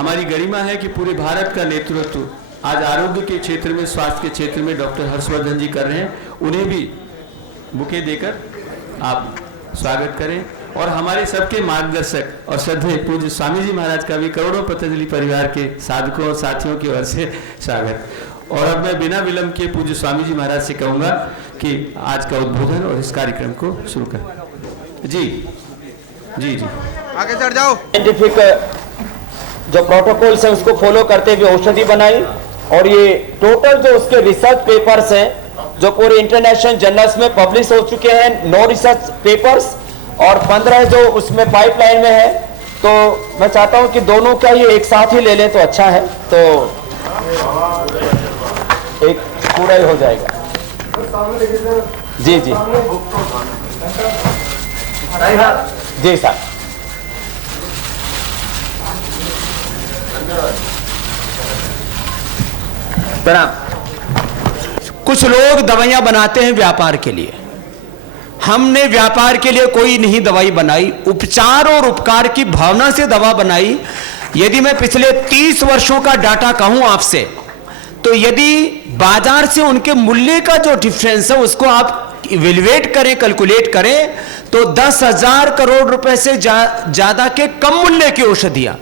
हमारी गरिमा है कि पूरे भारत का नेतृत्व आज आरोग्य के क्षेत्र में, स्वास्थ्य के क्षेत्र में डॉक्टर हर्षवर्धन जी कर रहे हैं। उन्हें भी बुके देकर आप स्वागत करें और हमारे सबके मार्गदर्शक और श्रद्धेय पूज्य स्वामी जी महाराज का भी करोड़ों पतंजलि परिवार के साधकों और साथियों की ओर से स्वागत। और अब मैं बिना विलंब के पूज्य स्वामी जी महाराज से कहूँगा कि आज का उद्बोधन और इस कार्यक्रम को शुरू करें। जी जी जी आगे चढ़ जाओ। साइंटिफिक जो प्रोटोकॉल्स हैं उसको फॉलो करते हुए औषधि बनाई और ये टोटल जो उसके रिसर्च पेपर्स हैं जो पूरे इंटरनेशनल जर्नल्स में पब्लिश हो चुके हैं, 9 रिसर्च पेपर्स और 15 जो उसमें पाइपलाइन में है। तो मैं चाहता हूं कि दोनों का ये एक साथ ही ले लें तो अच्छा है, तो एक पूरा ही हो जाएगा। जी जी जी साहब। कुछ लोग दवाइयां बनाते हैं व्यापार के लिए। हमने व्यापार के लिए कोई नहीं दवाई बनाई, उपचार और उपकार की भावना से दवा बनाई। यदि मैं पिछले 30 वर्षों का डाटा कहूं आपसे, तो यदि बाजार से उनके मूल्य का जो डिफरेंस है उसको आप इवेल्युएट करें, कैलकुलेट करें, तो 10,000 करोड़ रुपए से ज्यादा के कम मूल्य की औषधियां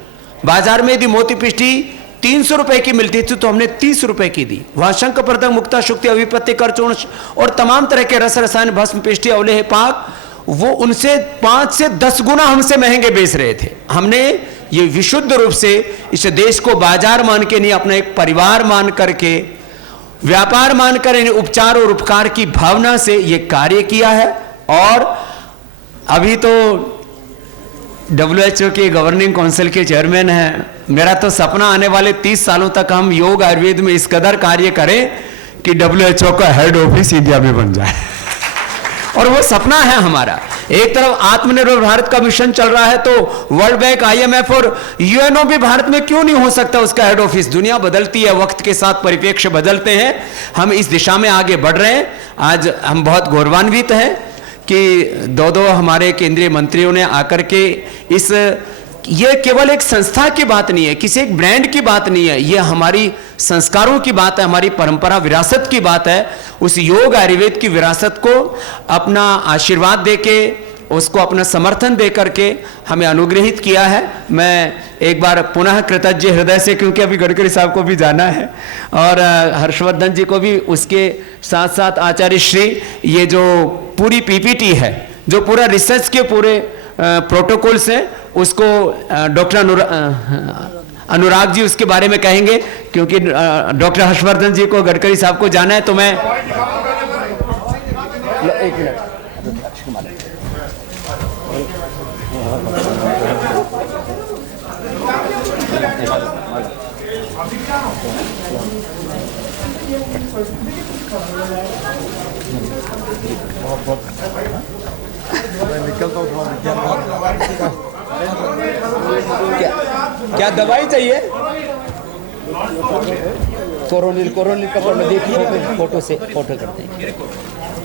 बाजार में यदि मोती पिष्टी 300 रुपए की मिलती थी तो हमने 30 रुपए की दी। वहां शंख प्रदक मुक्ता शुक्ति अभिपत्ति करचूर्ण और तमाम तरह के रस रसायन भस्म पिष्टी अवलेह पाक, वो उनसे 5 से 10 गुना हमसे महंगे बेच रहे थे। हमने ये विशुद्ध रूप से इस देश को बाजार मान के नहीं, अपना एक परिवार मान करके, व्यापार मानकर, उपचार और उपकार की भावना से ये कार्य किया है। और अभी तो WHO के गवर्निंग काउंसिल के चेयरमैन हैं। मेरा तो सपना आने वाले 30 सालों तक हम योग आयुर्वेद में इस कदर कार्य करें कि WHO का हेड ऑफिस इंडिया में बन जाए। और वो सपना है हमारा। एक तरफ आत्मनिर्भर भारत का मिशन चल रहा है, तो वर्ल्ड बैंक, IMF और UNO भी भारत में क्यों नहीं हो सकता उसका हेड ऑफिस? दुनिया बदलती है, वक्त के साथ परिप्रेक्ष्य बदलते हैं, हम इस दिशा में आगे बढ़ रहे हैं। आज हम बहुत गौरवान्वित हैं कि दो हमारे केंद्रीय मंत्रियों ने आकर के ये केवल एक संस्था की बात नहीं है, किसी एक ब्रांड की बात नहीं है, ये हमारी संस्कारों की बात है, हमारी परंपरा विरासत की बात है। उस योग आयुर्वेद की विरासत को अपना आशीर्वाद देके, उसको अपना समर्थन दे करके हमें अनुग्रहित किया है। मैं एक बार पुनः कृतज्ञ हृदय से, क्योंकि अभी गडकरी साहब को भी जाना है और हर्षवर्धन जी को भी, उसके साथ साथ आचार्य श्री, ये जो पूरी PPT है, जो पूरा रिसर्च के पूरे प्रोटोकॉल्स हैं, उसको डॉक्टर अनुराग जी उसके बारे में कहेंगे, क्योंकि डॉक्टर हर्षवर्धन जी को गडकरी साहब को जाना है। तो मैं एक मिनट, क्या दवाई चाहिए? कोरोनिल का फोटो देखिए, फोटो करते हैं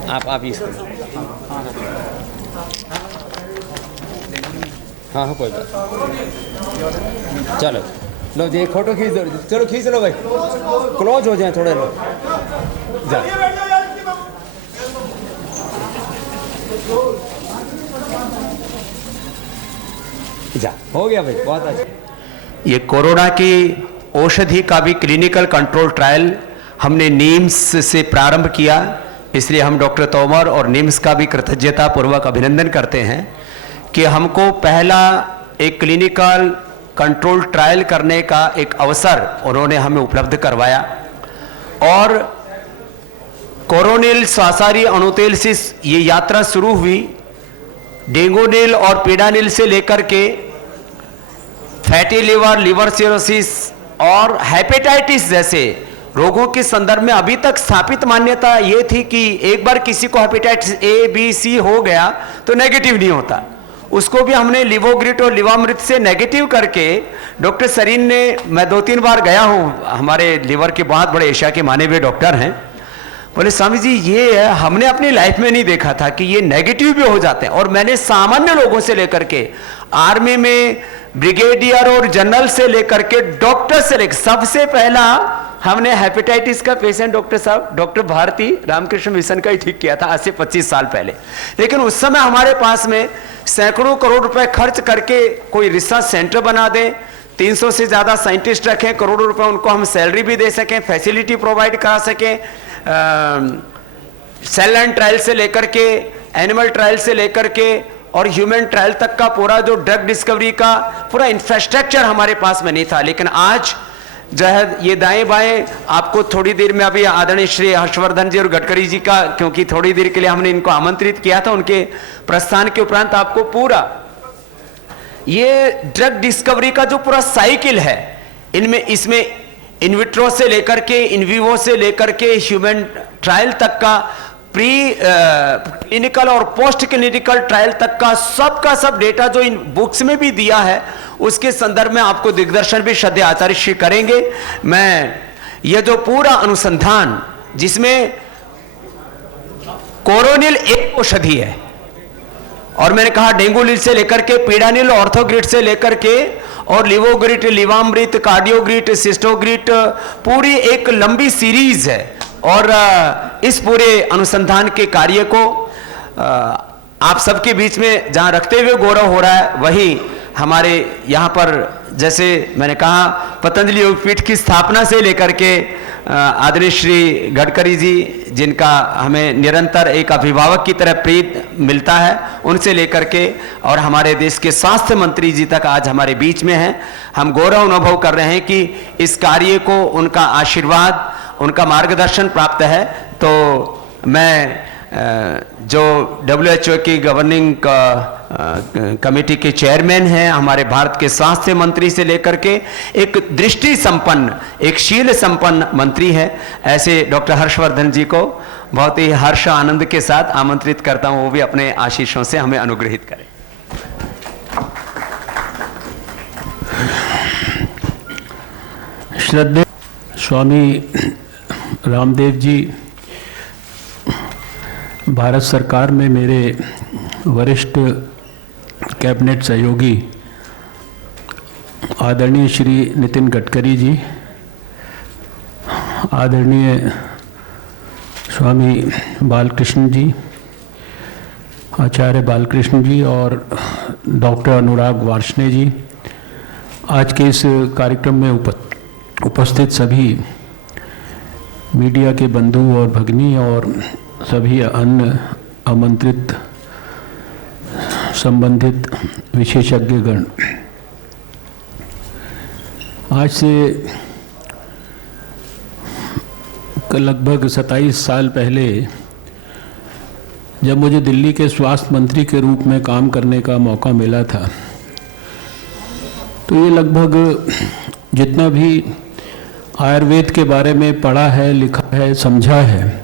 आप इसको। हाँ कोई बात, चलो लो जी, एक फोटो खींच दो, चलो खींच लो भाई, क्लोज हो जाए थोड़े लोग। जा जा, हो गया भाई, बहुत अच्छा। ये कोरोना की औषधि का भी क्लिनिकल कंट्रोल ट्रायल हमने निम्स से प्रारंभ किया, इसलिए हम डॉक्टर तोमर और निम्स का भी कृतज्ञता पूर्वक अभिनंदन करते हैं कि हमको पहला एक क्लिनिकल कंट्रोल ट्रायल करने का एक अवसर उन्होंने हमें उपलब्ध करवाया। और कोरोनिल श्वासारी अनुतेलसिस ये यात्रा शुरू हुई डेंगूनिल और पीडानिल से लेकर के फैटी लिवर, लिवर सिरोसिस और हेपेटाइटिस जैसे रोगों के संदर्भ में अभी तक स्थापित मान्यता ये थी कि एक बार किसी को हेपेटाइटिस A, B, C हो गया तो नेगेटिव नहीं होता। उसको भी हमने लिवोग्रिट और लिवामृत से नेगेटिव करके डॉक्टर सरीन ने, मैं 2-3 बार गया हूँ, हमारे लिवर के बहुत बड़े एशिया के माने हुए डॉक्टर हैं, बोले स्वामी जी ये हमने अपनी लाइफ में नहीं देखा था कि ये नेगेटिव भी हो जाते हैं। और मैंने सामान्य लोगों से लेकर के आर्मी में ब्रिगेडियर और जनरल से लेकर के डॉक्टर से लेकर, सबसे पहला हमने हेपेटाइटिस का पेशेंट डॉक्टर साहब डॉक्टर भारती रामकृष्ण मिशन का ही ठीक किया था आज से 25 साल पहले। लेकिन उस समय हमारे पास में सैकड़ों करोड़ रुपए खर्च करके कोई रिसर्च सेंटर बना दें, 300 से ज्यादा साइंटिस्ट रखें, करोड़ों रुपए उनको हम सैलरी भी दे सकें, फैसिलिटी प्रोवाइड करा सकें, सेल एंड ट्रायल से लेकर के एनिमल ट्रायल से लेकर के और ह्यूमन ट्रायल तक का पूरा जो ड्रग डिस्कवरी का पूरा इंफ्रास्ट्रक्चर हमारे पास में नहीं था। लेकिन आज जो है ये दाएं बाएं, आपको थोड़ी देर में अभी आदरणीय श्री हर्षवर्धन जी और गडकरी जी का, क्योंकि थोड़ी देर के लिए हमने इनको आमंत्रित किया था, उनके प्रस्थान के उपरांत आपको पूरा ये ड्रग डिस्कवरी का जो पूरा साइकिल है, इसमें इनविट्रो से लेकर के इनविवो से लेकर के ह्यूमन ट्रायल तक का, प्री क्लिनिकल और पोस्ट क्लिनिकल ट्रायल तक का सब डेटा जो इन बुक्स में भी दिया है, उसके संदर्भ में आपको दिग्दर्शन भी श्रद्धेय आचार्य श्री करेंगे। मैं ये जो पूरा अनुसंधान जिसमें कोरोनिल एक औषधि है, और मैंने कहा डेंगू से लेकर के पीडानिल, ऑर्थोग्रिड से लेकर के और लिवोग्रिट, लिवामृत, कार्डियोग्रिट, सिस्टोग्रिट, पूरी एक लंबी सीरीज है। और इस पूरे अनुसंधान के कार्य को आप सबके बीच में जहां रखते हुए गौरव हो रहा है, वही हमारे यहाँ पर जैसे मैंने कहा पतंजलि योगपीठ की स्थापना से लेकर के आदरणीय श्री गडकरी जी, जिनका हमें निरंतर एक अभिभावक की तरह प्रीत मिलता है, उनसे लेकर के और हमारे देश के स्वास्थ्य मंत्री जी तक आज हमारे बीच में हैं। हम गौरव अनुभव कर रहे हैं कि इस कार्य को उनका आशीर्वाद, उनका मार्गदर्शन प्राप्त है। तो मैं जो WHO की गवर्निंग कमेटी के चेयरमैन हैं, हमारे भारत के स्वास्थ्य मंत्री से लेकर के एक दृष्टि संपन्न, एक शील संपन्न मंत्री हैं, ऐसे डॉक्टर हर्षवर्धन जी को बहुत ही हर्ष आनंद के साथ आमंत्रित करता हूं, वो भी अपने आशीषों से हमें अनुग्रहित करें। श्रद्धेय स्वामी रामदेव जी, भारत सरकार में मेरे वरिष्ठ कैबिनेट सहयोगी आदरणीय श्री नितिन गडकरी जी, आदरणीय स्वामी बालकृष्ण जी, आचार्य बालकृष्ण जी और डॉक्टर अनुराग वार्ष्णेय जी, आज के इस कार्यक्रम में उपस्थित सभी मीडिया के बंधु और भगिनी और सभी अन्य आमंत्रित संबंधित विशेषज्ञगण, आज से लगभग 27 साल पहले जब मुझे दिल्ली के स्वास्थ्य मंत्री के रूप में काम करने का मौका मिला था, तो ये लगभग जितना भी आयुर्वेद के बारे में पढ़ा है, लिखा है, समझा है,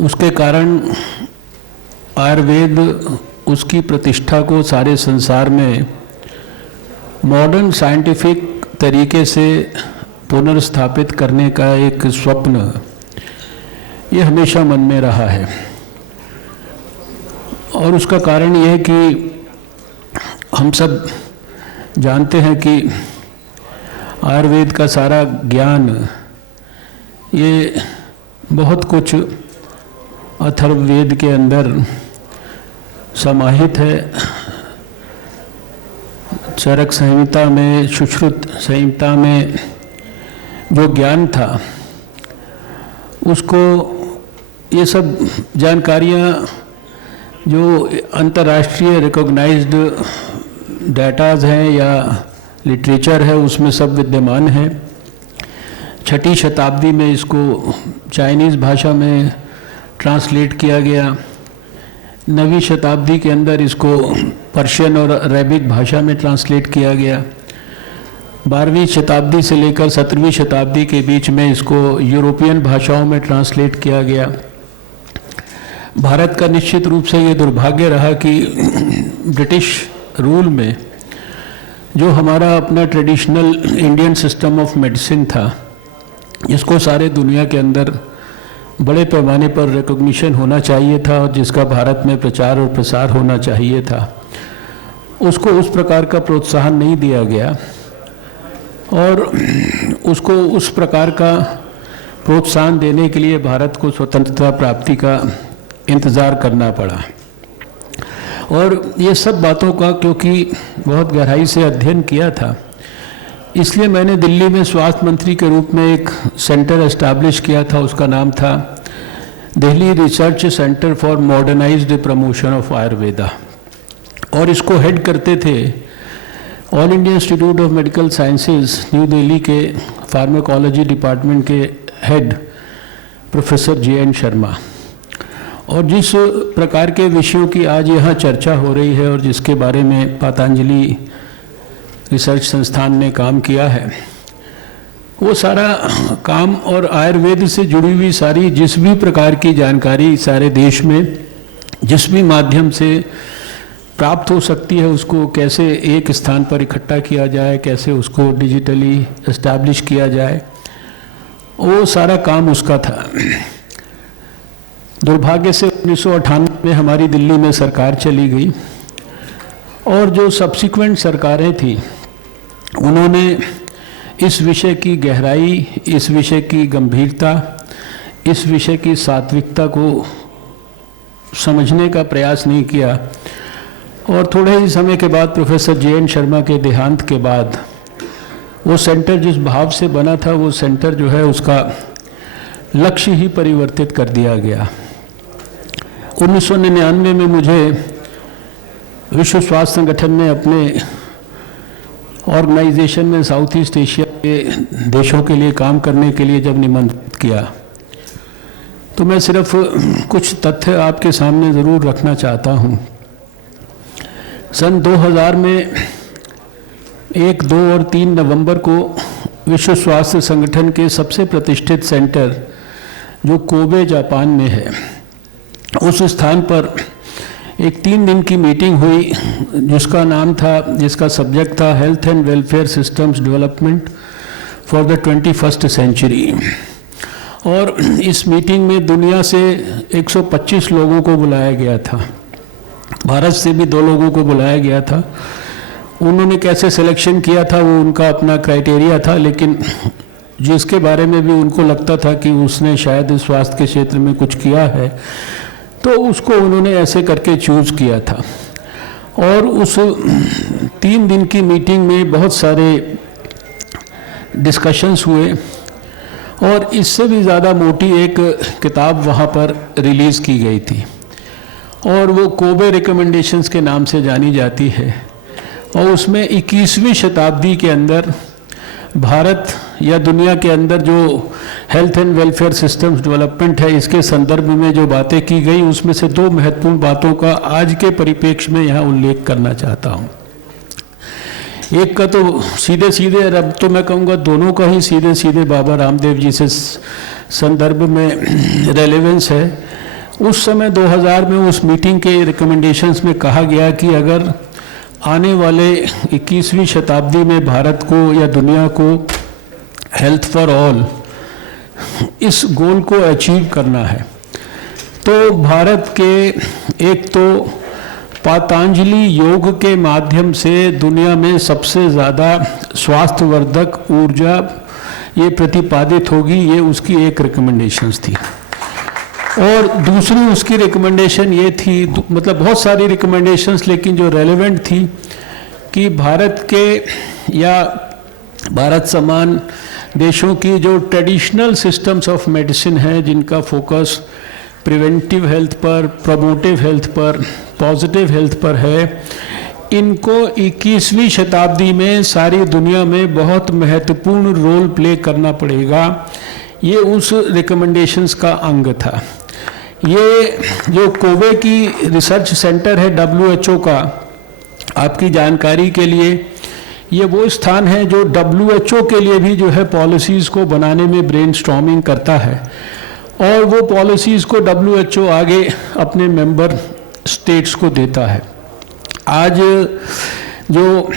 उसके कारण आयुर्वेद उसकी प्रतिष्ठा को सारे संसार में मॉडर्न साइंटिफिक तरीके से पुनर्स्थापित करने का एक स्वप्न ये हमेशा मन में रहा है। और उसका कारण यह है कि हम सब जानते हैं कि आयुर्वेद का सारा ज्ञान ये बहुत कुछ अथर्ववेद के अंदर समाहित है। चरक संहिता में, सुश्रुत संहिता में जो ज्ञान था, उसको ये सब जानकारियाँ जो अंतर्राष्ट्रीय रिकॉग्नाइज्ड डाटाज हैं या लिटरेचर है, उसमें सब विद्यमान है। 6ठी शताब्दी में इसको चाइनीज़ भाषा में ट्रांसलेट किया गया, 9वीं शताब्दी के अंदर इसको पर्शियन और अरेबिक भाषा में ट्रांसलेट किया गया, 12वीं शताब्दी से लेकर 17वीं शताब्दी के बीच में इसको यूरोपियन भाषाओं में ट्रांसलेट किया गया। भारत का निश्चित रूप से ये दुर्भाग्य रहा कि ब्रिटिश रूल में जो हमारा अपना traditional Indian system of medicine था, इसको सारे दुनिया के अंदर बड़े पैमाने पर रिकॉग्निशन होना चाहिए था और जिसका भारत में प्रचार और प्रसार होना चाहिए था, उसको उस प्रकार का प्रोत्साहन नहीं दिया गया और उसको उस प्रकार का प्रोत्साहन देने के लिए भारत को स्वतंत्रता प्राप्ति का इंतज़ार करना पड़ा। और ये सब बातों का क्योंकि बहुत गहराई से अध्ययन किया था, इसलिए मैंने दिल्ली में स्वास्थ्य मंत्री के रूप में एक सेंटर एस्टैब्लिश किया था। उसका नाम था Delhi research centre for modernised promotion of Ayurveda, और इसको हेड करते थे all India institute of medical sciences new Delhi के फार्माकोलॉजी डिपार्टमेंट के हेड प्रोफेसर JN शर्मा। और जिस प्रकार के विषयों की आज यहाँ चर्चा हो रही है और जिसके बारे में पतंजलि रिसर्च संस्थान ने काम किया है, वो सारा काम और आयुर्वेद से जुड़ी हुई सारी जिस भी प्रकार की जानकारी सारे देश में जिस भी माध्यम से प्राप्त हो सकती है, उसको कैसे एक स्थान पर इकट्ठा किया जाए, कैसे उसको डिजिटली एस्टैब्लिश किया जाए, वो सारा काम उसका था। दुर्भाग्य से 1998 में हमारी दिल्ली में सरकार चली गई और जो सब्सिक्वेंट सरकारें थी उन्होंने इस विषय की गहराई, इस विषय की गंभीरता, इस विषय की सात्विकता को समझने का प्रयास नहीं किया। और थोड़े ही समय के बाद प्रोफेसर JN शर्मा के देहांत के बाद वो सेंटर जिस भाव से बना था, वो सेंटर जो है उसका लक्ष्य ही परिवर्तित कर दिया गया। 1999 में मुझे विश्व स्वास्थ्य संगठन ने अपने ऑर्गेनाइजेशन में साउथ ईस्ट एशिया के देशों के लिए काम करने के लिए जब निमंत्रित किया, तो मैं सिर्फ कुछ तथ्य आपके सामने ज़रूर रखना चाहता हूँ। सन 2000 में 1, 2 और 3 नवंबर को विश्व स्वास्थ्य संगठन के सबसे प्रतिष्ठित सेंटर जो कोबे जापान में है, उस स्थान पर एक 3 दिन की मीटिंग हुई जिसका सब्जेक्ट था health and welfare systems development for the 21st century. और इस मीटिंग में दुनिया से 125 लोगों को बुलाया गया था, भारत से भी 2 लोगों को बुलाया गया था। उन्होंने कैसे सिलेक्शन किया था वो उनका अपना क्राइटेरिया था, लेकिन जिसके बारे में भी उनको लगता था कि उसने शायद स्वास्थ्य के क्षेत्र में कुछ किया है, तो उसको उन्होंने ऐसे करके चूज़ किया था। और उस 3 दिन की मीटिंग में बहुत सारे डिस्कशंस हुए और इससे भी ज़्यादा मोटी एक किताब वहाँ पर रिलीज़ की गई थी और वो कोबे रिकमेंडेशंस के नाम से जानी जाती है। और उसमें 21वीं शताब्दी के अंदर भारत या दुनिया के अंदर जो health and welfare systems development है, इसके संदर्भ में जो बातें की गई, उसमें से 2 महत्वपूर्ण बातों का आज के परिप्रेक्ष्य में यहाँ उल्लेख करना चाहता हूँ। एक का तो सीधे सीधे, अब तो मैं कहूँगा दोनों का ही सीधे सीधे बाबा रामदेव जी से संदर्भ में रेलेवेंस है। उस समय 2000 में उस मीटिंग के रिकमेंडेशंस में कहा गया कि अगर आने वाले 21वीं शताब्दी में भारत को या दुनिया को हेल्थ फॉर ऑल इस गोल को अचीव करना है, तो भारत के एक तो पतंजलि योग के माध्यम से दुनिया में सबसे ज़्यादा स्वास्थ्यवर्धक ऊर्जा ये प्रतिपादित होगी, ये उसकी एक रिकमेंडेशंस थी। और दूसरी उसकी रिकमेंडेशन ये थी, मतलब बहुत सारी रिकमेंडेशंस, लेकिन जो रेलेवेंट थी कि भारत के या भारत समान देशों की जो ट्रेडिशनल सिस्टम्स ऑफ मेडिसिन हैं, जिनका फोकस प्रिवेंटिव हेल्थ पर, प्रमोटिव हेल्थ पर, पॉजिटिव हेल्थ पर है, इनको 21वीं शताब्दी में सारी दुनिया में बहुत महत्वपूर्ण रोल प्ले करना पड़ेगा। ये उस रिकमेंडेशंस का अंग था। ये जो कोबे की रिसर्च सेंटर है WHO का, आपकी जानकारी के लिए, ये वो स्थान है जो WHO के लिए भी जो है पॉलिसीज़ को बनाने में ब्रेनस्टॉर्मिंग करता है और वो पॉलिसीज़ को WHO आगे अपने मेंबर स्टेट्स को देता है। आज जो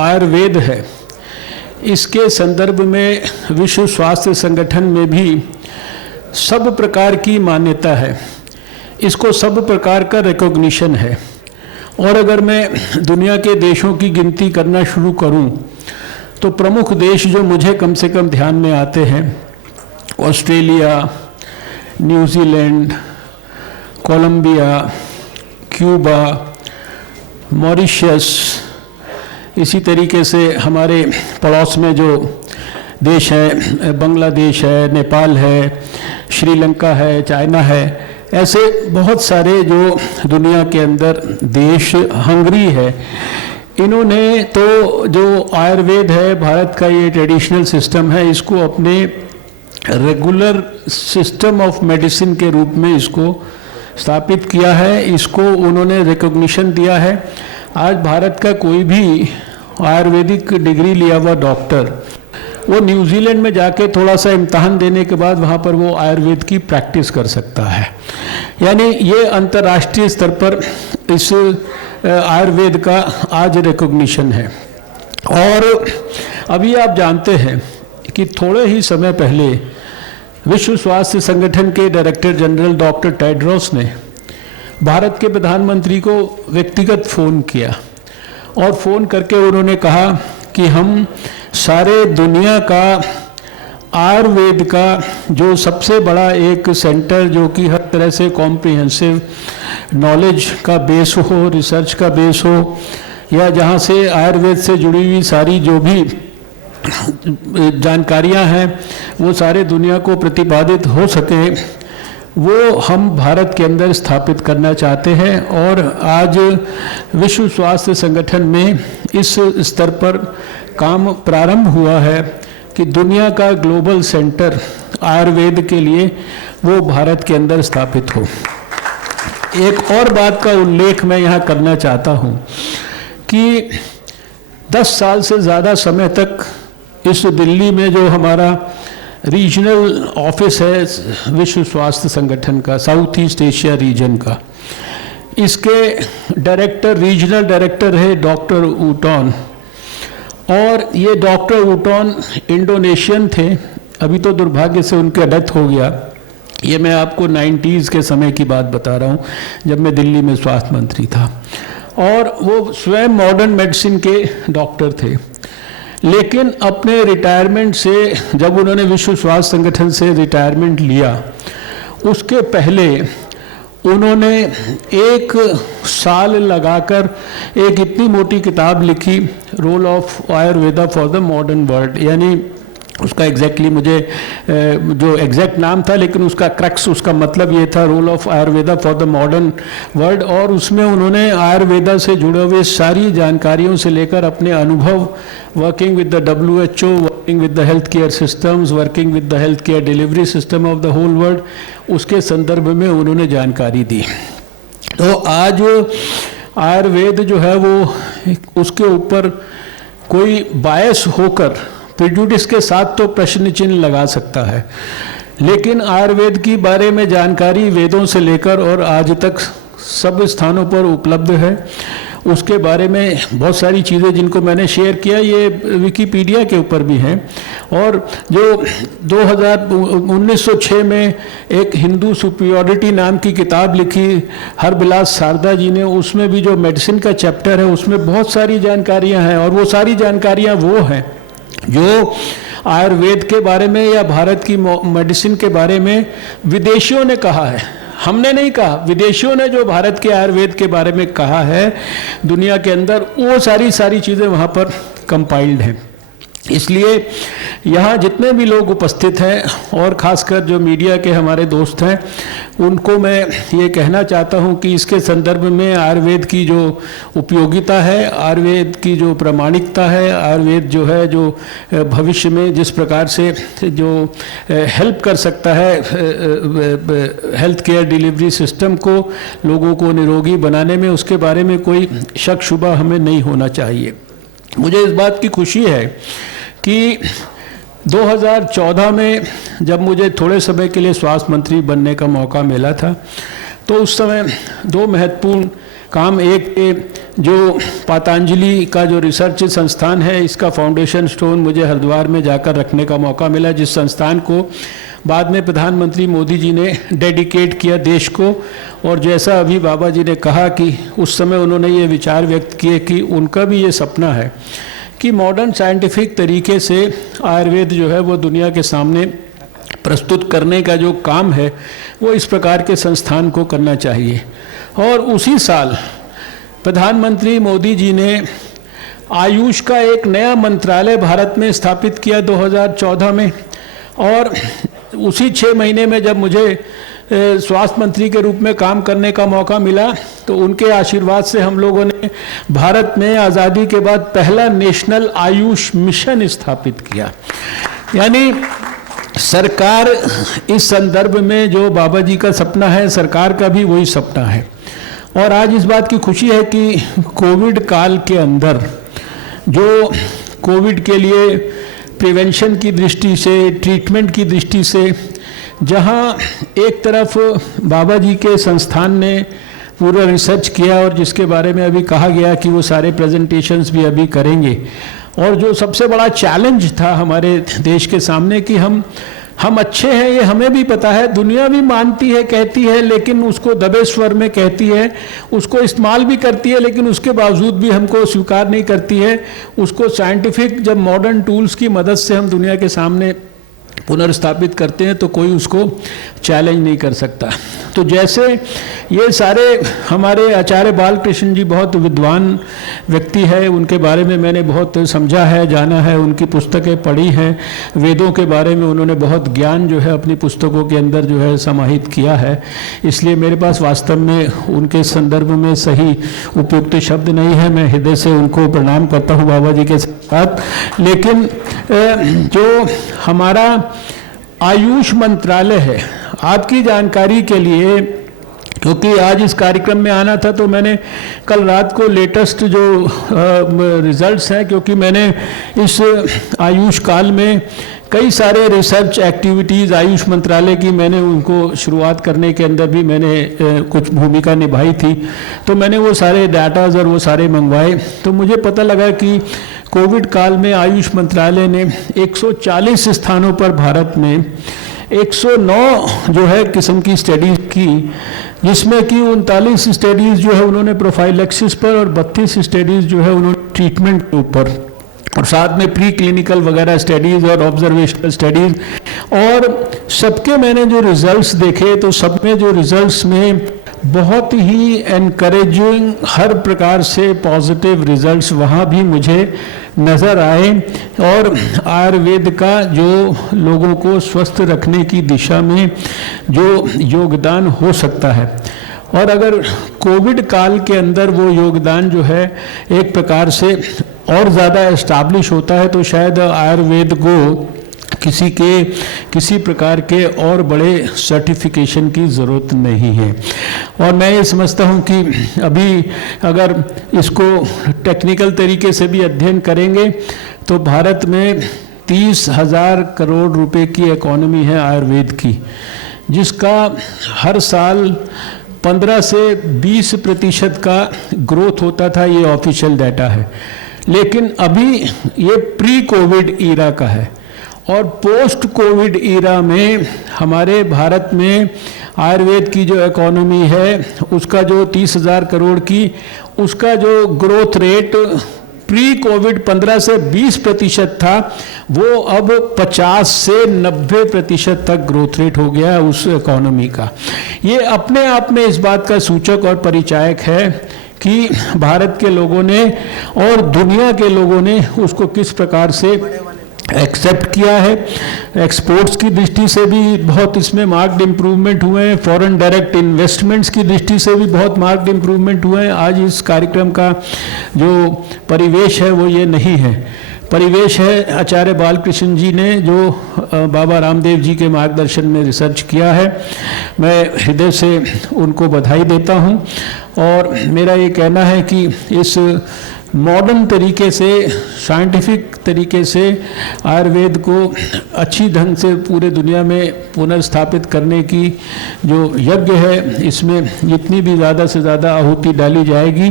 आयुर्वेद है, इसके संदर्भ में विश्व स्वास्थ्य संगठन में भी सब प्रकार की मान्यता है, इसको सब प्रकार का रिकॉग्निशन है। और अगर मैं दुनिया के देशों की गिनती करना शुरू करूं तो प्रमुख देश जो मुझे कम से कम ध्यान में आते हैं, Australia, New Zealand, Colombia, Cuba, Mauritius, इसी तरीके से हमारे पड़ोस में जो देश हैं, बांग्लादेश है, नेपाल है, श्रीलंका है, चाइना है, ऐसे बहुत सारे जो दुनिया के अंदर देश, हंगरी है, इन्होंने तो जो आयुर्वेद है, भारत का ये ट्रेडिशनल सिस्टम है, इसको अपने रेगुलर सिस्टम ऑफ मेडिसिन के रूप में इसको स्थापित किया है, इसको उन्होंने रिकॉग्निशन दिया है। आज भारत का कोई भी आयुर्वेदिक डिग्री लिया हुआ डॉक्टर वो न्यूजीलैंड में जाके थोड़ा सा इम्तहान देने के बाद वहाँ पर वो आयुर्वेद की प्रैक्टिस कर सकता है। यानी ये अंतर्राष्ट्रीय स्तर पर इस आयुर्वेद का आज रिकॉग्निशन है। और अभी आप जानते हैं कि थोड़े ही समय पहले विश्व स्वास्थ्य संगठन के डायरेक्टर जनरल डॉक्टर टेड्रोस ने भारत के प्रधानमंत्री को व्यक्तिगत फ़ोन किया और फ़ोन करके उन्होंने कहा कि हम सारे दुनिया का आयुर्वेद का जो सबसे बड़ा एक सेंटर, जो कि हर तरह से कॉम्प्रिहेंसिव नॉलेज का बेस हो, रिसर्च का बेस हो, या जहाँ से आयुर्वेद से जुड़ी हुई सारी जो भी जानकारियाँ हैं वो सारे दुनिया को प्रतिपादित हो सके, वो हम भारत के अंदर स्थापित करना चाहते हैं। और आज विश्व स्वास्थ्य संगठन में इस स्तर पर काम प्रारंभ हुआ है कि दुनिया का ग्लोबल सेंटर आयुर्वेद के लिए वो भारत के अंदर स्थापित हो। एक और बात का उल्लेख मैं यहाँ करना चाहता हूँ कि 10 साल से ज़्यादा समय तक इस दिल्ली में जो हमारा रीजनल ऑफिस है विश्व स्वास्थ्य संगठन का, साउथ ईस्ट एशिया रीजन का, इसके डायरेक्टर, रीजनल डायरेक्टर है डॉक्टर ऊटॉन। और ये डॉक्टर ऊटॉन इंडोनेशियन थे, अभी तो दुर्भाग्य से उनका डेथ हो गया। ये मैं आपको 90s के समय की बात बता रहा हूँ, जब मैं दिल्ली में स्वास्थ्य मंत्री था। और वो स्वयं मॉडर्न मेडिसिन के डॉक्टर थे, लेकिन अपने रिटायरमेंट से, जब उन्होंने विश्व स्वास्थ्य संगठन से रिटायरमेंट लिया, उसके पहले उन्होंने 1 साल लगाकर एक इतनी मोटी किताब लिखी, role of Ayurveda for the modern world. यानी उसका एग्जैक्टली मुझे जो एग्जैक्ट नाम था, लेकिन उसका क्रक्स, उसका मतलब ये था, role of Ayurveda for the modern world. और उसमें उन्होंने आयुर्वेदा से जुड़े हुए सारी जानकारियों से लेकर अपने अनुभव, working with the WHO, working with the health care systems, working with the health care delivery system of the whole world, उसके संदर्भ में उन्होंने जानकारी दी। तो आज आयुर्वेद जो है वो उसके ऊपर कोई बायस होकर प्रेजुडिस के साथ तो प्रश्न चिन्ह लगा सकता है, लेकिन आयुर्वेद की बारे में जानकारी वेदों से लेकर और आज तक सब स्थानों पर उपलब्ध है। उसके बारे में बहुत सारी चीज़ें जिनको मैंने शेयर किया, ये विकिपीडिया के ऊपर भी हैं। और जो 1906 में एक हिंदू सुपीरियॉरिटी नाम की किताब लिखी हरबिलास शारदा जी ने, उसमें भी जो मेडिसिन का चैप्टर है उसमें बहुत सारी जानकारियां हैं। और वो सारी जानकारियां वो हैं जो आयुर्वेद के बारे में या भारत की मेडिसिन के बारे में विदेशियों ने कहा है, हमने नहीं कहा। विदेशियों ने जो भारत के आयुर्वेद के बारे में कहा है दुनिया के अंदर, वो सारी चीज़ें वहाँ पर कंपाइल्ड हैं। इसलिए यहाँ जितने भी लोग उपस्थित हैं और ख़ासकर जो मीडिया के हमारे दोस्त हैं, उनको मैं ये कहना चाहता हूँ कि इसके संदर्भ में आयुर्वेद की जो उपयोगिता है, आयुर्वेद की जो प्रामाणिकता है, आयुर्वेद जो है जो भविष्य में जिस प्रकार से जो हेल्प कर सकता है हेल्थ केयर डिलीवरी सिस्टम को, लोगों को निरोगी बनाने में, उसके बारे में कोई शक शुबा हमें नहीं होना चाहिए। मुझे इस बात की खुशी है कि 2014 में जब मुझे थोड़े समय के लिए स्वास्थ्य मंत्री बनने का मौका मिला था, तो उस समय 2 महत्वपूर्ण काम, एक जो पतंजलि का जो रिसर्च संस्थान है, इसका फाउंडेशन स्टोन मुझे हरिद्वार में जाकर रखने का मौका मिला, जिस संस्थान को बाद में प्रधानमंत्री मोदी जी ने डेडिकेट किया देश को। और जैसा अभी बाबा जी ने कहा कि उस समय उन्होंने ये विचार व्यक्त किए कि उनका भी ये सपना है कि मॉडर्न साइंटिफिक तरीके से आयुर्वेद जो है वो दुनिया के सामने प्रस्तुत करने का जो काम है वो इस प्रकार के संस्थान को करना चाहिए। और उसी साल प्रधानमंत्री मोदी जी ने आयुष का एक नया मंत्रालय भारत में स्थापित किया 2014 में। और उसी 6 महीने में जब मुझे स्वास्थ्य मंत्री के रूप में काम करने का मौका मिला तो उनके आशीर्वाद से हम लोगों ने भारत में आज़ादी के बाद पहला नेशनल आयुष मिशन स्थापित किया। यानी सरकार इस संदर्भ में जो बाबा जी का सपना है, सरकार का भी वही सपना है। और आज इस बात की खुशी है कि कोविड काल के अंदर जो कोविड के लिए प्रिवेंशन की दृष्टि से, ट्रीटमेंट की दृष्टि से, जहां एक तरफ बाबा जी के संस्थान ने पूरा रिसर्च किया और जिसके बारे में अभी कहा गया कि वो सारे प्रेजेंटेशंस भी अभी करेंगे, और जो सबसे बड़ा चैलेंज था हमारे देश के सामने कि हम अच्छे हैं, ये हमें भी पता है, दुनिया भी मानती है, कहती है, लेकिन उसको दबे स्वर में कहती है, उसको इस्तेमाल भी करती है, लेकिन उसके बावजूद भी हमको स्वीकार नहीं करती है। उसको साइंटिफिक जब मॉडर्न टूल्स की मदद से हम दुनिया के सामने पुनर्स्थापित करते हैं तो कोई उसको चैलेंज नहीं कर सकता। तो जैसे ये सारे हमारे आचार्य बालकृष्ण जी बहुत विद्वान व्यक्ति है, उनके बारे में मैंने बहुत समझा है, जाना है, उनकी पुस्तकें पढ़ी हैं, वेदों के बारे में उन्होंने बहुत ज्ञान जो है अपनी पुस्तकों के अंदर जो है समाहित किया है। इसलिए मेरे पास वास्तव में उनके संदर्भ में सही उपयुक्त शब्द नहीं है। मैं हृदय से उनको प्रणाम करता हूँ बाबा जी के साथ। लेकिन जो हमारा आयुष मंत्रालय है, आपकी जानकारी के लिए, क्योंकि आज इस कार्यक्रम में आना था तो मैंने कल रात को लेटेस्ट जो रिजल्ट्स हैं, क्योंकि मैंने इस आयुष काल में कई सारे रिसर्च एक्टिविटीज़ आयुष मंत्रालय की मैंने उनको शुरुआत करने के अंदर भी मैंने कुछ भूमिका निभाई थी, तो मैंने वो सारे डाटाज और वो सारे मंगवाए। तो मुझे पता लगा कि कोविड काल में आयुष मंत्रालय ने 140 स्थानों पर भारत में 109 जो है किस्म की स्टडीज की, जिसमें कि 39 स्टडीज जो है उन्होंने प्रोफाइलैक्सिस पर और 32 स्टडीज जो है उन्होंने ट्रीटमेंट के ऊपर, और साथ में प्री क्लिनिकल वगैरह स्टडीज और ऑब्जर्वेशनल स्टडीज। और सबके मैंने जो रिजल्ट्स देखे तो सब में जो रिजल्ट्स में बहुत ही एनकरेजिंग, हर प्रकार से पॉजिटिव रिजल्ट्स वहाँ भी मुझे नज़र आए। और आयुर्वेद का जो लोगों को स्वस्थ रखने की दिशा में जो योगदान हो सकता है, और अगर कोविड काल के अंदर वो योगदान जो है एक प्रकार से और ज़्यादा एस्टैब्लिश होता है, तो शायद आयुर्वेद को किसी प्रकार के और बड़े सर्टिफिकेशन की ज़रूरत नहीं है। और मैं ये समझता हूँ कि अभी अगर इसको टेक्निकल तरीके से भी अध्ययन करेंगे तो भारत में 30,000 करोड़ रुपए की इकोनॉमी है आयुर्वेद की, जिसका हर साल 15 से 20% का ग्रोथ होता था। ये ऑफिशियल डाटा है, लेकिन अभी ये प्री कोविड ईरा का है। और पोस्ट कोविड ईरा में हमारे भारत में आयुर्वेद की जो इकोनॉमी है उसका जो 30,000 करोड़ की, उसका जो ग्रोथ रेट प्री कोविड 15 से 20% था, वो अब 50 से 90% तक ग्रोथ रेट हो गया उस इकोनॉमी का। ये अपने आप में इस बात का सूचक और परिचायक है कि भारत के लोगों ने और दुनिया के लोगों ने उसको किस प्रकार से एक्सेप्ट किया है। एक्सपोर्ट्स की दृष्टि से भी बहुत इसमें मार्क्ड इम्प्रूवमेंट हुए हैं, फॉरेन डायरेक्ट इन्वेस्टमेंट्स की दृष्टि से भी बहुत मार्क्ड इम्प्रूवमेंट हुए हैं। आज इस कार्यक्रम का जो परिवेश है वो ये नहीं है, परिवेश है आचार्य बालकृष्ण जी ने जो बाबा रामदेव जी के मार्गदर्शन में रिसर्च किया है। मैं हृदय से उनको बधाई देता हूँ। और मेरा ये कहना है कि इस मॉडर्न तरीके से, साइंटिफिक तरीके से आयुर्वेद को अच्छी ढंग से पूरे दुनिया में पुनर्स्थापित करने की जो यज्ञ है, इसमें जितनी भी ज़्यादा से ज़्यादा आहुति डाली जाएगी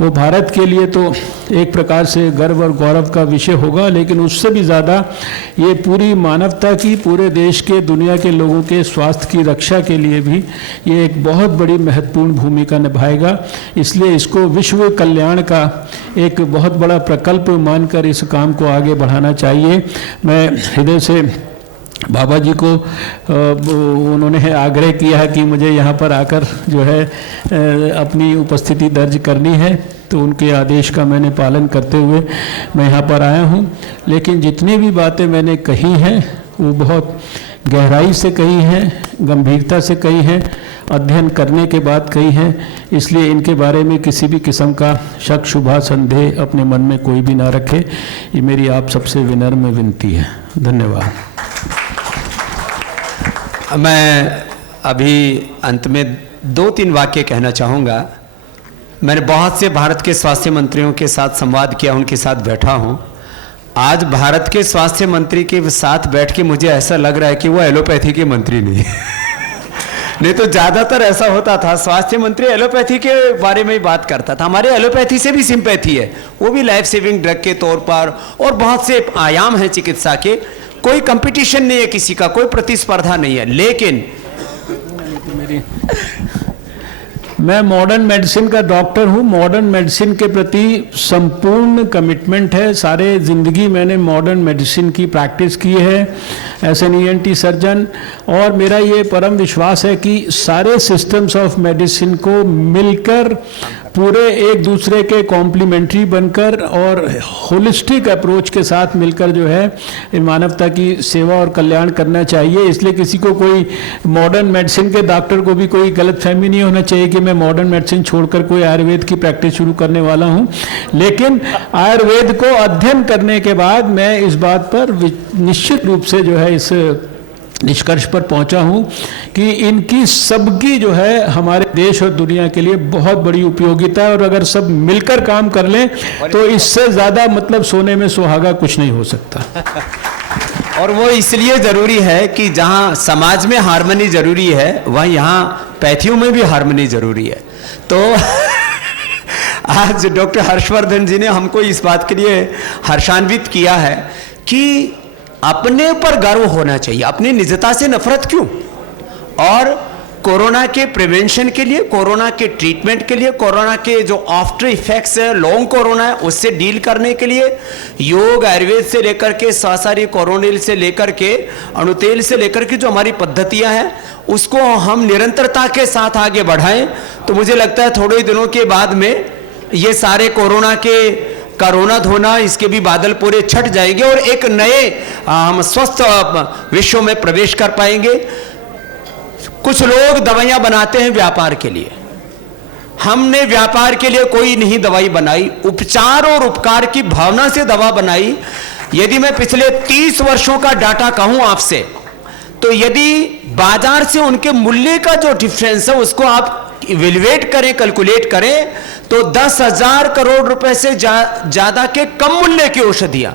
वो भारत के लिए तो एक प्रकार से गर्व और गौरव का विषय होगा, लेकिन उससे भी ज़्यादा ये पूरी मानवता की, पूरे देश के, दुनिया के लोगों के स्वास्थ्य की रक्षा के लिए भी ये एक बहुत बड़ी महत्वपूर्ण भूमिका निभाएगा। इसलिए इसको विश्व कल्याण का एक बहुत बड़ा प्रकल्प मानकर इस काम को आगे बढ़ाना चाहिए। मैं हृदय से बाबा जी को उन्होंने आग्रह किया है कि मुझे यहाँ पर आकर जो है अपनी उपस्थिति दर्ज करनी है, तो उनके आदेश का मैंने पालन करते हुए मैं यहाँ पर आया हूँ। लेकिन जितनी भी बातें मैंने कही हैं वो बहुत गहराई से कही हैं, गंभीरता से कही हैं, अध्ययन करने के बाद कही हैं, इसलिए इनके बारे में किसी भी किस्म का शक, शुबा, संदेह अपने मन में कोई भी ना रखे। ये मेरी आप सबसे विनम्र विनती है। धन्यवाद। मैं अभी अंत में 2-3 वाक्य कहना चाहूँगा। मैंने बहुत से भारत के स्वास्थ्य मंत्रियों के साथ संवाद किया, उनके साथ बैठा हूँ। आज भारत के स्वास्थ्य मंत्री के साथ बैठ के मुझे ऐसा लग रहा है कि वो एलोपैथी के मंत्री नहीं नहीं तो ज़्यादातर ऐसा होता था, स्वास्थ्य मंत्री एलोपैथी के बारे में ही बात करता था। हमारे एलोपैथी से भी सिंपैथी है, वो भी लाइफ सेविंग ड्रग के तौर पर, और बहुत से आयाम हैं चिकित्सा के। कोई कंपटीशन नहीं है किसी का, कोई प्रतिस्पर्धा नहीं है। लेकिन मैं मॉडर्न मेडिसिन का डॉक्टर हूँ। मॉडर्न मेडिसिन के प्रति संपूर्ण कमिटमेंट है। सारे ज़िंदगी मैंने मॉडर्न मेडिसिन की प्रैक्टिस की है एज एन ENT सर्जन, और मेरा ये परम विश्वास है कि सारे सिस्टम्स ऑफ मेडिसिन को मिलकर, पूरे एक दूसरे के कॉम्प्लीमेंट्री बनकर और होलिस्टिक अप्रोच के साथ मिलकर जो है मानवता की सेवा और कल्याण करना चाहिए। इसलिए किसी को, कोई मॉडर्न मेडिसिन के डॉक्टर को भी कोई गलतफहमी नहीं होना चाहिए कि मैं मॉडर्न मेडिसिन छोड़कर कोई आयुर्वेद की प्रैक्टिस शुरू करने वाला हूं। लेकिन आयुर्वेद को अध्ययन करने के बाद मैं इस बात पर निश्चित रूप से जो है इस निष्कर्ष पर पहुंचा हूं कि इनकी सबकी जो है हमारे देश और दुनिया के लिए बहुत बड़ी उपयोगिता है, और अगर सब मिलकर काम कर लें तो इससे ज़्यादा मतलब सोने में सुहागा कुछ नहीं हो सकता। और वो इसलिए ज़रूरी है कि जहाँ समाज में हार्मनी ज़रूरी है, वहाँ यहाँ पैथियों में भी हार्मनी ज़रूरी है। तो आज डॉक्टर हर्षवर्धन जी ने हमको इस बात के लिए हर्षान्वित किया है कि अपने पर गर्व होना चाहिए, अपनी निजता से नफरत क्यों। और कोरोना के प्रिवेंशन के लिए, कोरोना के ट्रीटमेंट के लिए, कोरोना के जो आफ्टर इफेक्ट्स है, लॉन्ग कोरोना है, उससे डील करने के लिए योग, आयुर्वेद से लेकर के सासारी कोरोनिल से लेकर के अणुतेल से लेकर के जो हमारी पद्धतियां हैं, उसको हम निरंतरता के साथ आगे बढ़ाएं। तो मुझे लगता है थोड़े ही दिनों के बाद में ये सारे कोरोना धोना, इसके भी बादल पूरे छट जाएंगे और एक नए हम स्वस्थ विश्व में प्रवेश कर पाएंगे। कुछ लोग दवाइयां बनाते हैं व्यापार के लिए। हमने व्यापार के लिए कोई नहीं दवाई बनाई, उपचार और उपकार की भावना से दवा बनाई। यदि मैं पिछले 30 वर्षों का डाटा कहूं आपसे, तो यदि बाजार से उनके मूल्य का जो डिफरेंस है उसको आप इवेल्युएट करें, कैलकुलेट करें, तो 10,000 करोड़ रुपए से ज्यादा के कम मूल्य की औषधियां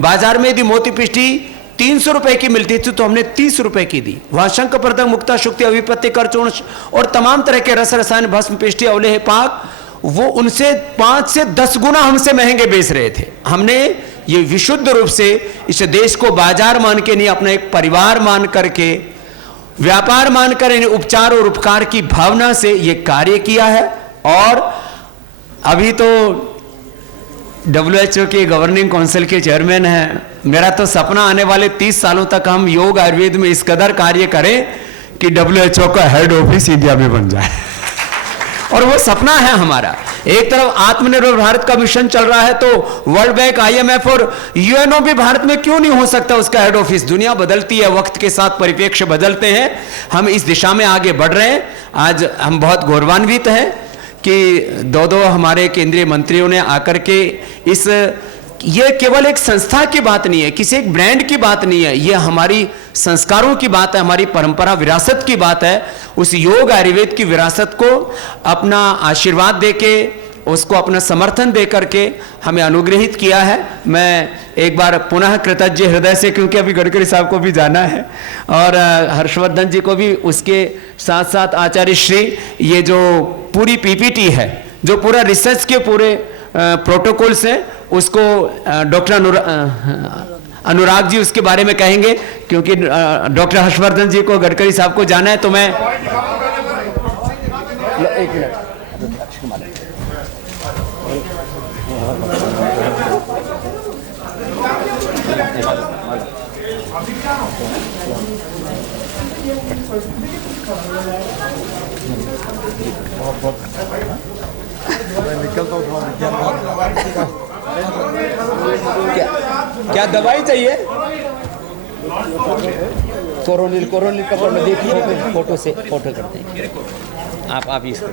बाजार में यदि मोती पिष्टी 300 रुपए की मिलती थी तो हमने 30 रुपए की दी। वहां शंख प्रदक मुक्ता शुक्ति अभिपत्ति करचूर्ण और तमाम तरह के रस रसायन भस्म पिष्टी अवलेह पाक, वो उनसे 5 से 10 गुना हमसे महंगे बेच रहे थे। हमने ये विशुद्ध रूप से इस देश को बाजार मान के नहीं, अपना एक परिवार मान करके, व्यापार मानकर उपचार और उपकार की भावना से ये कार्य किया है। और अभी तो WHO के गवर्निंग काउंसिल के चेयरमैन हैं। मेरा तो सपना आने वाले 30 सालों तक हम योग आयुर्वेद में इस कदर कार्य करें कि WHO का हेड ऑफिस इंडिया में बन जाए। और वो सपना है हमारा। एक तरफ आत्मनिर्भर भारत का मिशन चल रहा है, तो वर्ल्ड बैंक, IMF और UNO भी भारत में क्यों नहीं हो सकता उसका हेड ऑफिस। दुनिया बदलती है, वक्त के साथ परिप्रेक्ष्य बदलते हैं, हम इस दिशा में आगे बढ़ रहे हैं। आज हम बहुत गौरवान्वित हैं कि दो हमारे केंद्रीय मंत्रियों ने आकर के ये केवल एक संस्था की बात नहीं है, किसी एक ब्रांड की बात नहीं है, ये हमारी संस्कारों की बात है, हमारी परंपरा विरासत की बात है। उस योग आयुर्वेद की विरासत को अपना आशीर्वाद देके उसको अपना समर्थन दे करके हमें अनुग्रहित किया है। मैं एक बार पुनः कृतज्ञ हृदय से, क्योंकि अभी गडकरी साहब को भी जाना है और हर्षवर्धन जी को भी, उसके साथ साथ आचार्य श्री, ये जो पूरी पीपीटी है, जो पूरा रिसर्च के पूरे प्रोटोकॉल्स हैं, उसको डॉक्टर अनुराग जी उसके बारे में कहेंगे, क्योंकि डॉक्टर हर्षवर्धन जी को, गडकरी साहब को जाना है। तो मैं एक मिनट, क्या दवाई चाहिए? कोरोनिल का फोटो देखिए, फोटो से फोटो करते हैं आप इसको।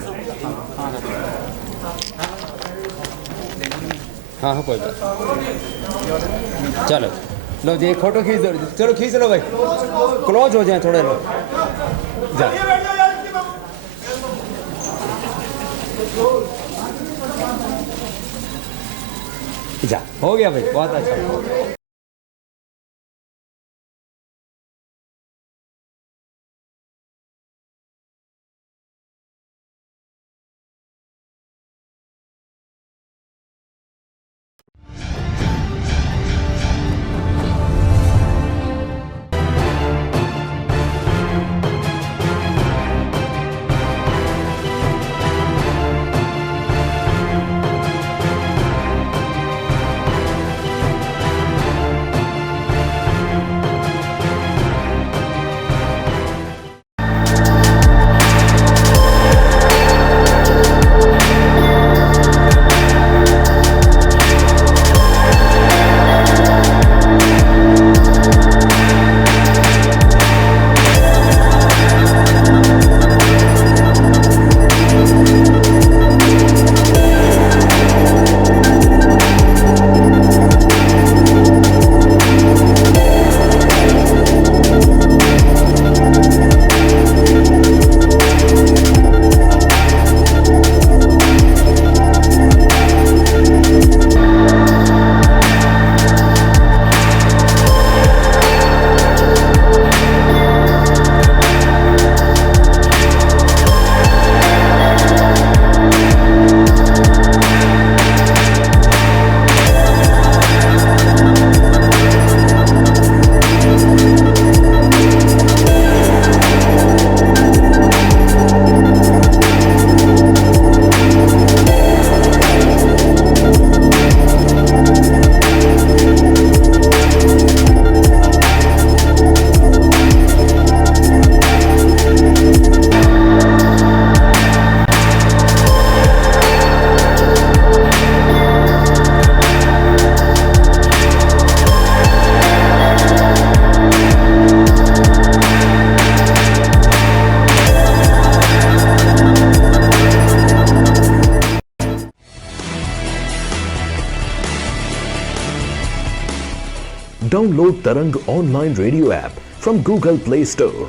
हाँ कोई बात, चलो लो जी, एक फोटो खींच दो, चलो खींच लो भाई, क्लोज हो जाए थोड़े लोग। जा जा, हो गया भाई, बहुत अच्छा। Download Tarang online radio app from Google Play Store.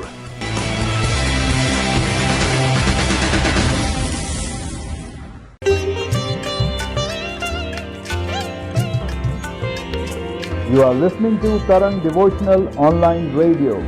You are listening to Tarang Devotional Online Radio.